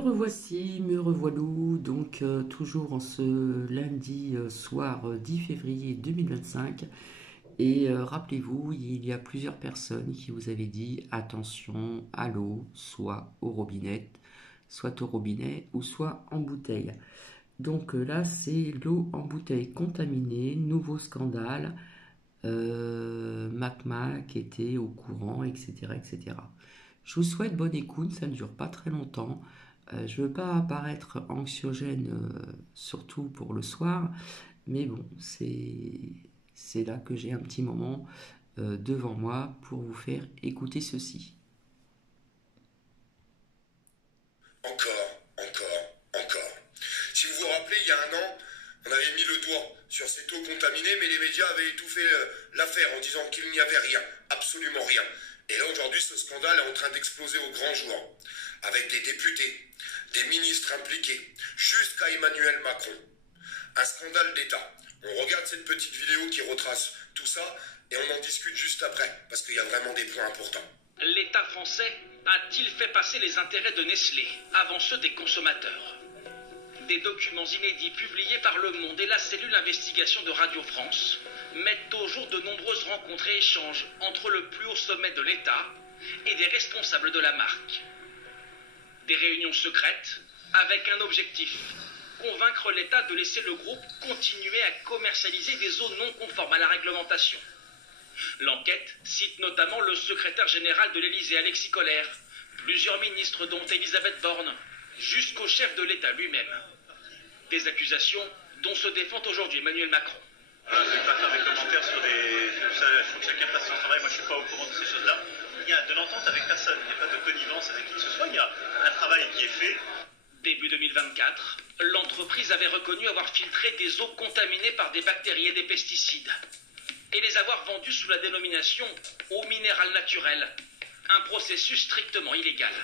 Revoici, me revoilou, donc toujours en ce lundi soir 10 février 2025. Et rappelez-vous, il y a plusieurs personnes qui vous avaient dit attention à l'eau, soit soit au robinet ou soit en bouteille. Donc là, c'est l'eau en bouteille contaminée, nouveau scandale. Mac était au courant, etc., etc. Je vous souhaite bonne écoute, ça ne dure pas très longtemps. Je ne veux pas paraître anxiogène, surtout pour le soir, mais bon, c'est là que j'ai un petit moment devant moi pour vous faire écouter ceci. Encore. Si vous vous rappelez, il y a un an, on avait mis le doigt sur cette eau contaminée, mais les médias avaient étouffé l'affaire en disant qu'il n'y avait rien, absolument rien. Et là, aujourd'hui, ce scandale est en train d'exploser au grand jour, avec des députés, des ministres impliqués, jusqu'à Emmanuel Macron. Un scandale d'État. On regarde cette petite vidéo qui retrace tout ça, et on en discute juste après, parce qu'il y a vraiment des points importants. L'État français a-t-il fait passer les intérêts de Nestlé avant ceux des consommateurs? Des documents inédits publiés par Le Monde et la cellule investigation de Radio France mettent au jour de nombreuses rencontres et échanges entre le plus haut sommet de l'État et des responsables de la marque. Des réunions secrètes avec un objectif: convaincre l'État de laisser le groupe continuer à commercialiser des eaux non conformes à la réglementation. L'enquête cite notamment le secrétaire général de l'Élysée, Alexis Collère, plusieurs ministres dont Elisabeth Borne, jusqu'au chef de l'État lui-même. Des accusations dont se défend aujourd'hui Emmanuel Macron. Je ne vais pas faire des commentaires sur ça, il faut que chacun fasse son travail, moi je ne suis pas au courant de ces choses-là. Il y a de l'entente avec personne, il n'y a pas de connivence avec qui que ce soit, il y a un travail qui est fait. Début 2024, l'entreprise avait reconnu avoir filtré des eaux contaminées par des bactéries et des pesticides, et les avoir vendues sous la dénomination eau minérale naturelle, un processus strictement illégal.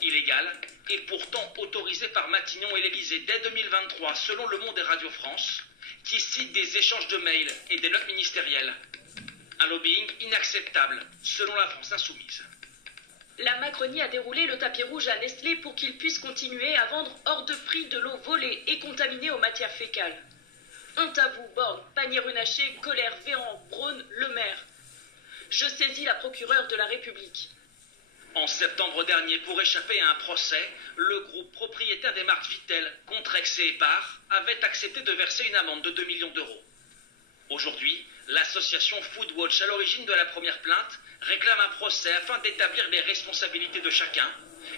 Illégal et pourtant autorisé par Matignon et l'Élysée dès 2023, selon Le Monde et Radio France, qui cite des échanges de mails et des notes ministérielles. Un lobbying inacceptable, selon la France insoumise. La Macronie a déroulé le tapis rouge à Nestlé pour qu'il puisse continuer à vendre hors de prix de l'eau volée et contaminée aux matières fécales. Honte à vous, Borne, Pannier-Runacher, Colère, Véran, Braun, Le Maire. Je saisis la procureure de la République. En septembre dernier, pour échapper à un procès, le groupe propriétaire des marques Vittel, Contrex et Epar avait accepté de verser une amende de 2 millions d'euros. Aujourd'hui, l'association Foodwatch, à l'origine de la première plainte, réclame un procès afin d'établir les responsabilités de chacun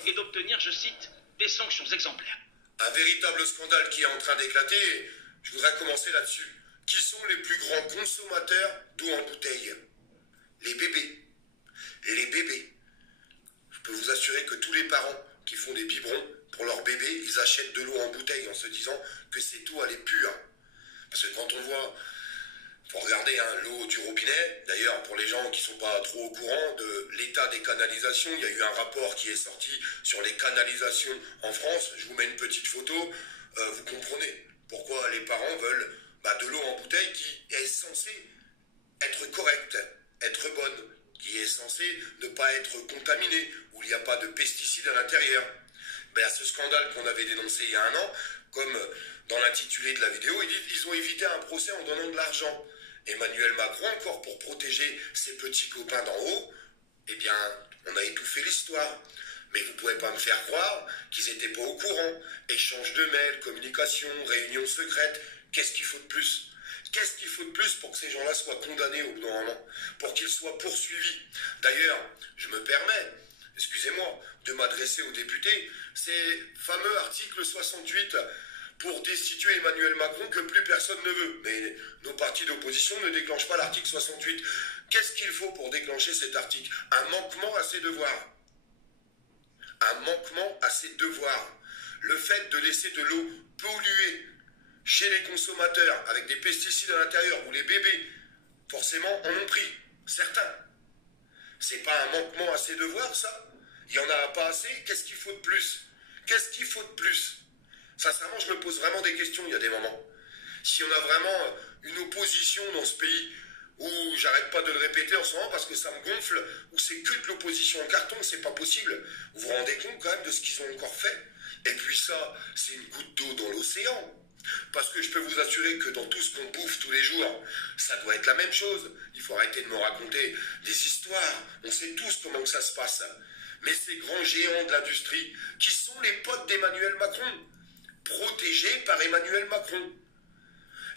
et d'obtenir, je cite, des sanctions exemplaires. Un véritable scandale qui est en train d'éclater. Je voudrais commencer là-dessus. Qui sont les plus grands consommateurs d'eau en bouteille? Les bébés. Les bébés. Je peux vous assurer que tous les parents qui font des biberons pour leurs bébés, ils achètent de l'eau en bouteille en se disant que cette eau, elle est pure. Parce que quand on voit, faut regarder l'eau du robinet, d'ailleurs pour les gens qui ne sont pas trop au courant de l'état des canalisations, il y a eu un rapport qui est sorti sur les canalisations en France. Je vous mets une petite photo, vous comprenez pourquoi les parents veulent de l'eau en bouteille qui est censée être correcte, être bonne, qui est censée ne pas être contaminée, où il n'y a pas de pesticides à l'intérieur. À ce scandale qu'on avait dénoncé il y a un an, comme dans l'intitulé de la vidéo, ils disent qu'ils ont évité un procès en donnant de l'argent. Emmanuel Macron, encore pour protéger ses petits copains d'en haut, on a étouffé l'histoire. Mais vous ne pouvez pas me faire croire qu'ils n'étaient pas au courant. Échange de mails, communication, réunions secrètes. Qu'est-ce qu'il faut de plus? Qu'est-ce qu'il faut de plus pour que ces gens-là soient condamnés au bout d'un moment? Pour qu'ils soient poursuivis? D'ailleurs, je me permets, excusez-moi, de m'adresser aux députés. Ces fameux articles 68 pour destituer Emmanuel Macron que plus personne ne veut. Mais nos partis d'opposition ne déclenchent pas l'article 68. Qu'est-ce qu'il faut pour déclencher cet article? Un manquement à ses devoirs. Un manquement à ses devoirs. Le fait de laisser de l'eau polluée chez les consommateurs avec des pesticides à l'intérieur, où les bébés, forcément, en ont pris. Certains. C'est pas un manquement à ses devoirs, ça? Il y en a pas assez? Qu'est-ce qu'il faut de plus? Qu'est-ce qu'il faut de plus? Sincèrement, je me pose vraiment des questions, il y a des moments. Si on a vraiment une opposition dans ce pays ou j'arrête pas de le répéter en ce moment parce que ça me gonfle, ou c'est que de l'opposition en carton, c'est pas possible. Vous vous rendez compte quand même de ce qu'ils ont encore fait? Et puis ça, c'est une goutte d'eau dans l'océan. Parce que je peux vous assurer que dans tout ce qu'on bouffe tous les jours, ça doit être la même chose. Il faut arrêter de me raconter des histoires. On sait tous comment ça se passe. Mais ces grands géants de l'industrie, qui sont les potes d'Emmanuel Macron, protégés par Emmanuel Macron.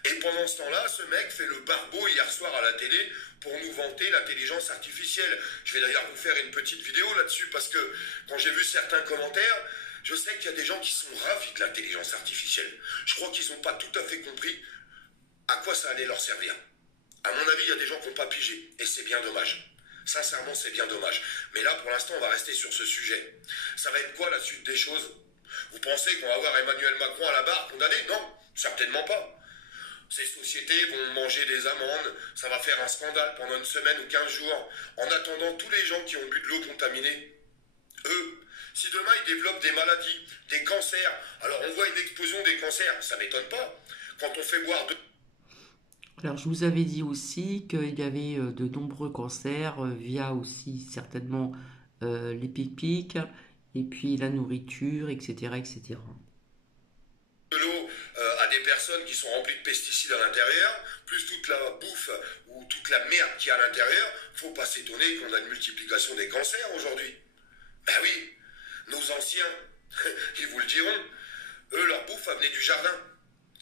Et pendant ce temps-là, ce mec fait le barbeau hier soir à la télé pour nous vanter l'intelligence artificielle. Je vais d'ailleurs vous faire une petite vidéo là-dessus parce que quand j'ai vu certains commentaires, je sais qu'il y a des gens qui sont ravis de l'intelligence artificielle. Je crois qu'ils n'ont pas tout à fait compris à quoi ça allait leur servir. À mon avis, il y a des gens qui n'ont pas pigé. Et c'est bien dommage. Sincèrement, c'est bien dommage. Mais là, pour l'instant, on va rester sur ce sujet. Ça va être quoi la suite des choses? Vous pensez qu'on va voir Emmanuel Macron à la barre condamné? Non, certainement pas. Ces sociétés vont manger des amendes, ça va faire un scandale pendant une semaine ou 15 jours. En attendant, tous les gens qui ont bu de l'eau contaminée, eux, si demain ils développent des maladies, des cancers, alors on voit une explosion des cancers, ça m'étonne pas. Quand on fait boire de... Alors, je vous avais dit aussi qu'il y avait de nombreux cancers via aussi certainement les pics et puis la nourriture, etc., etc. de l'eau à des personnes qui sont remplies de pesticides à l'intérieur, plus toute la bouffe ou toute la merde qu'il y a à l'intérieur, faut pas s'étonner qu'on a une multiplication des cancers aujourd'hui. Ben oui, nos anciens, ils vous le diront, eux, leur bouffe venait du jardin.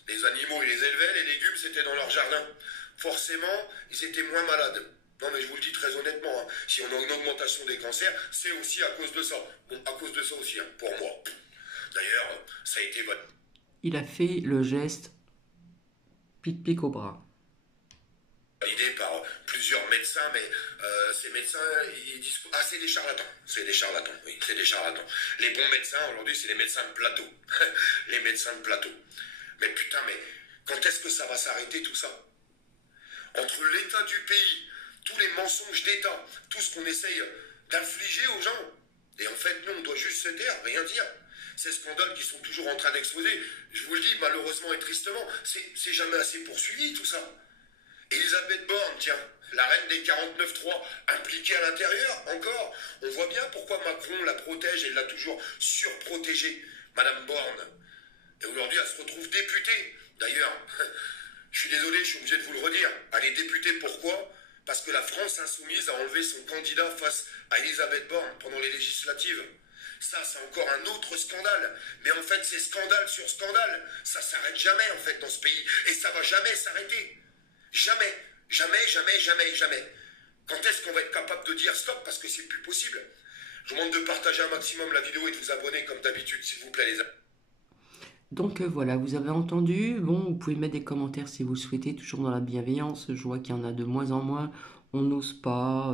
Les animaux, ils les élevaient, les légumes, c'était dans leur jardin. Forcément, ils étaient moins malades. Non mais je vous le dis très honnêtement, hein, si on a une augmentation des cancers, c'est aussi à cause de ça. Bon, à cause de ça aussi, hein, pour moi. D'ailleurs, ça a été votre... Il a fait le geste pic-pic au bras. validé par plusieurs médecins, mais ces médecins, ils disent ah c'est des charlatans, oui, c'est des charlatans. Les bons médecins aujourd'hui, c'est les médecins de plateau, les médecins de plateau. Mais putain, mais quand est-ce que ça va s'arrêter tout ça? Entre l'état du pays, tous les mensonges d'État, tout ce qu'on essaye d'infliger aux gens, et en fait, nous, on doit juste se taire, rien dire. Ces scandales qui sont toujours en train d'exploser, je vous le dis malheureusement et tristement, c'est jamais assez poursuivi tout ça. Elisabeth Borne, tiens, la reine des 49.3, impliquée à l'intérieur, encore. On voit bien pourquoi Macron la protège et l'a toujours surprotégée, Madame Borne. Et aujourd'hui, elle se retrouve députée. D'ailleurs, je suis désolé, je suis obligé de vous le redire. Elle est députée pourquoi? Parce que la France insoumise a enlevé son candidat face à Elisabeth Borne pendant les législatives. Ça, c'est encore un autre scandale. Mais en fait, c'est scandale sur scandale. Ça s'arrête jamais, en fait, dans ce pays. Et ça va jamais s'arrêter. Jamais, jamais, jamais, jamais, jamais. Quand est-ce qu'on va être capable de dire stop? Parce que c'est plus possible. Je vous demande de partager un maximum la vidéo et de vous abonner comme d'habitude, s'il vous plaît, les amis. Donc voilà, vous avez entendu. Bon, vous pouvez mettre des commentaires si vous le souhaitez, toujours dans la bienveillance. Je vois qu'il y en a de moins en moins. On n'ose pas.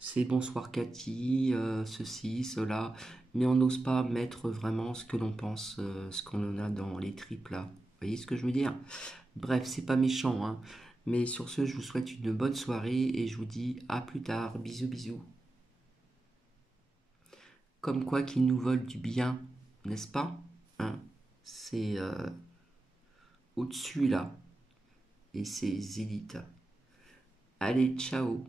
C'est bonsoir Cathy, ceci, cela. Mais on n'ose pas mettre vraiment ce que l'on pense, ce qu'on en a dans les tripes là. Vous voyez ce que je veux dire? Bref, c'est pas méchant, hein. Mais sur ce, je vous souhaite une bonne soirée et je vous dis à plus tard. Bisous, bisous. Comme quoi qu'ils nous volent du bien, n'est-ce pas? Hein? C'est au-dessus là. Et c'est élites. Allez, ciao.